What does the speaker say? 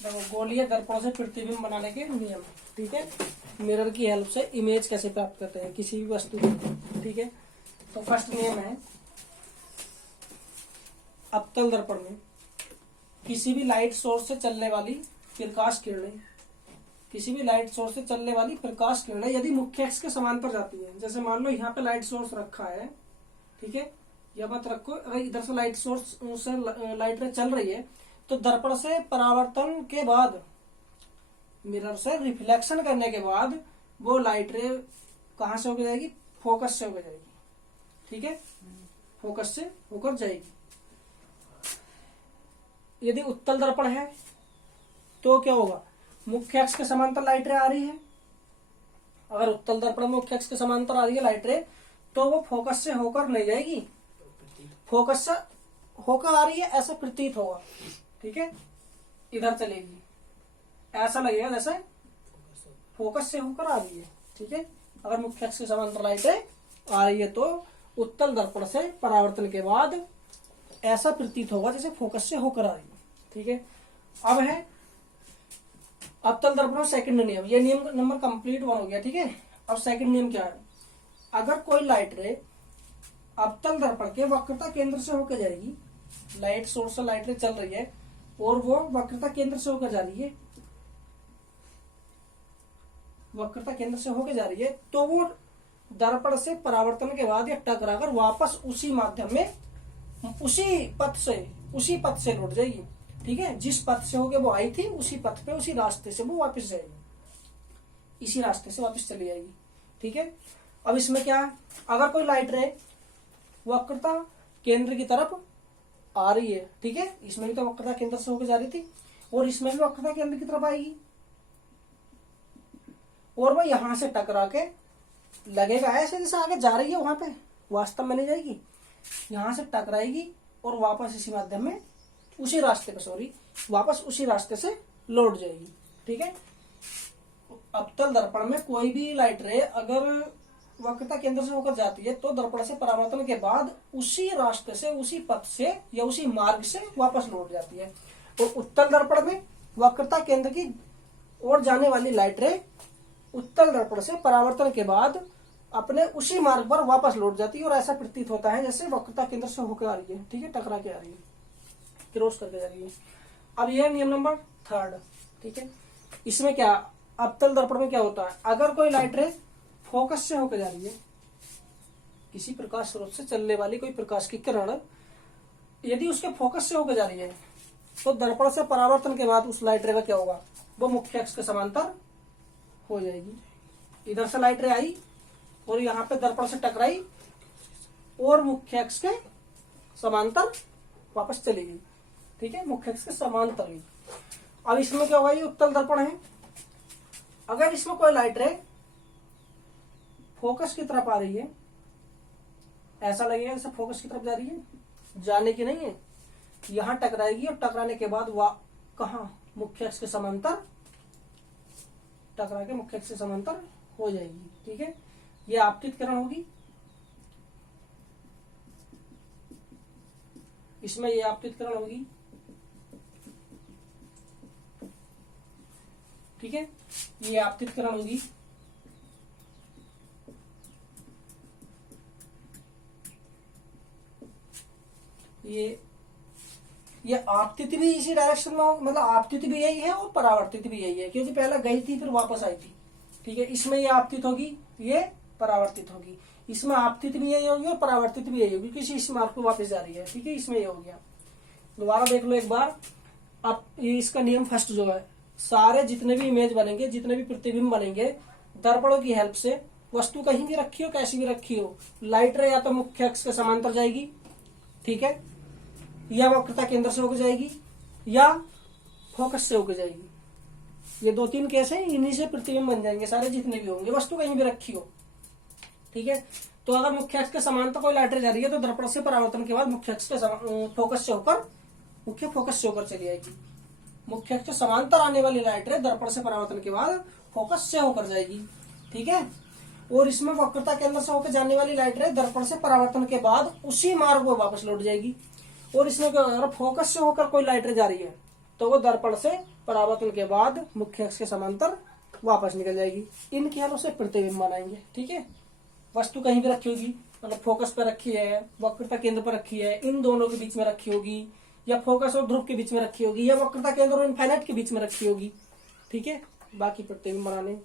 देखो गोलीय दर्पण से प्रतिबिंब बनाने के नियम, ठीक है। मिरर की हेल्प से इमेज कैसे प्राप्त करते हैं किसी भी वस्तु की, ठीक है। तो फर्स्ट नियम है, अवतल दर्पण में किसी भी लाइट सोर्स से चलने वाली प्रकाश किरणें, किसी भी लाइट सोर्स से चलने वाली प्रकाश किरणें यदि मुख्य अक्ष के समांतर जाती है, जैसे मान लो यहाँ पे लाइट सोर्स रखा है, ठीक है, या मत रखो, अगर इधर से लाइट सोर्स से लाइट रे चल रही है तो दर्पण से परावर्तन के बाद, मिरर से रिफ्लेक्शन करने के बाद वो लाइट रे कहां से होकर जाएगी, फोकस से होकर जाएगी, ठीक है, फोकस से होकर जाएगी। यदि उत्तल दर्पण है तो क्या होगा, मुख्य अक्ष के समांतर लाइट रे आ रही है, अगर उत्तल दर्पण में मुख्य अक्ष के समांतर आ रही है लाइट रे तो वो फोकस से होकर नहीं जाएगी, फोकस से होकर आ रही है ऐसा प्रतीत होगा, ठीक है, इधर चलेगी, ऐसा लगेगा जैसे फोकस से होकर आ रही है, ठीक है। अगर मुख्य अक्ष के समांतर लाइटें आ रही है तो उत्तल दर्पण से परावर्तन के बाद ऐसा प्रतीत होगा जैसे फोकस से होकर आ रही है, ठीक है। अब है अवतल दर्पण सेकंड नियम, ये नियम नंबर कंप्लीट 1 हो गया, ठीक है। अब सेकंड नियम क्या है, अगर कोई लाइट रे अवतल दर्पण के वक्रता केंद्र से होकर जाएगी, लाइट सोर्स से लाइट रे चल रही है और वो वक्रता केंद्र से होकर जा रही है, वक्रता केंद्र से होकर जा रही है, तो वो दर्पण से परावर्तन के बाद या टकराकर वापस उसी माध्यम में उसी पथ से लौट जाएगी, ठीक है। जिस पथ से होके वो आई थी उसी पथ पे, उसी रास्ते से वो वापस जाएगी, इसी रास्ते से वापस चली जाएगी, ठीक है। अब इसमें क्या है, अगर कोई लाइट रे वक्रता केंद्र की तरफ आ रही है, ठीक है, इसमें भी तो वक्रता केंद्र से होकर जा रही थी और इसमें भी वक्रता केंद्र की तरफ आएगी और वो यहां से टकरा के लगेगा ऐसे जैसे आगे जा रही है, वहां पे वास्तव में नहीं जाएगी, यहां से टकराएगी और वापस इसी माध्यम में उसी रास्ते पे वापस उसी रास्ते से लौट जाएगी, ठीक है। अवतल दर्पण में कोई भी लाइट रे अगर वक्रता केंद्र से होकर जाती है तो दर्पण से परावर्तन के बाद उसी रास्ते से, उसी पथ से या उसी मार्ग से वापस लौट जाती है। और उत्तल दर्पण में वक्रता केंद्र की ओर जाने वाली लाइट रे उत्तल दर्पण से परावर्तन के बाद अपने उसी मार्ग पर वापस लौट जाती है और ऐसा प्रतीत होता है जैसे वक्रता केंद्र से होकर आ रही है, ठीक है, टकरा के आ रही है, क्रॉस करके जा रही है। अब यह नियम नंबर 3, ठीक है। इसमें क्या, अवतल दर्पण में क्या होता है, अगर कोई लाइट रे फोकस से होकर जा रही है, किसी प्रकाश स्रोत से चलने वाली कोई प्रकाश की किरण यदि उसके फोकस से होकर जा रही है तो दर्पण से परावर्तन के बाद उस लाइट रे का क्या होगा, वो मुख्य अक्ष के समांतर हो जाएगी। इधर से लाइट रे आई और यहाँ पे दर्पण से टकराई और मुख्य अक्ष के समांतर वापस चली गई, ठीक है, मुख्य अक्ष के समांतर गई। अब इसमें क्या होगा, ये उत्तल दर्पण है, अगर इसमें कोई लाइट रे फोकस की तरफ आ रही है, ऐसा लगेगा जैसे फोकस की तरफ जा रही है, जाने की नहीं है, यहां टकराएगी और टकराने के बाद कहा मुख्य अक्ष के समांतर टकरा के मुख्य अक्ष से समांतर हो जाएगी, ठीक है। ये आपतित किरण होगी, इसमें ये आपतित किरण होगी, ठीक है, ये आपतित किरण होगी, ये आपतित भी इसी डायरेक्शन में, मतलब आपतित भी यही है और परावर्तित भी यही है, क्योंकि पहले गई थी फिर वापस आई थी, ठीक है। इसमें ये आपतित होगी, ये परावर्तित होगी, इसमें आपतित भी यही होगी और परावर्तित भी यही होगी, क्योंकि इस मार्ग को वापस जा रही है, ठीक है। इसमें ये हो गया, दोबारा देख लो एक बार। अब इसका नियम फर्स्ट जो है, सारे जितने भी इमेज बनेंगे, जितने भी प्रतिबिंब बनेंगे, दर्पणों की हेल्प से, वस्तु कहीं भी रखी हो, कैसी भी रखी हो, लाइट रे या तो मुख्य अक्ष के समांतर जाएगी, ठीक है, या वक्रता केंद्र से होकर जाएगी या फोकस से होकर जाएगी। ये 2-3 केस है, इन्हीं से प्रतिबिंब बन जाएंगे सारे जितने भी होंगे, वस्तु कहीं भी रखी हो, ठीक है। तो अगर मुख्य अक्ष के समांतर कोई लाइट रे जा रही है तो दर्पण से परावर्तन के बाद मुख्य अक्ष के फोकस से होकर चली जाएगी। मुख्य अक्ष से समांतर आने वाली लाइट रे दर्पण से परावर्तन के बाद फोकस से होकर जाएगी, ठीक है। और इसमें वक्रता केंद्र से होकर जाने वाली लाइट रे दर्पण से परावर्तन के बाद उसी मार्ग पर वापस लौट जाएगी। और इसमें अगर फोकस से होकर कोई लाइट रे जा रही है तो वो दर्पण से परावर्तन के बाद मुख्य अक्ष के समांतर वापस निकल जाएगी। इनके हालों से प्रतिबिंब बनाएंगे। ठीक है, वस्तु कहीं भी रखी होगी, मतलब फोकस पर रखी है, वक्रता केंद्र पर रखी है, इन दोनों के बीच में रखी होगी, या फोकस और ध्रुव के बीच में रखी होगी, या वक्रता केंद्र और इनफाइनाइट के बीच में रखी होगी। ठीक है, बाकी प्रतिबिंब बनाने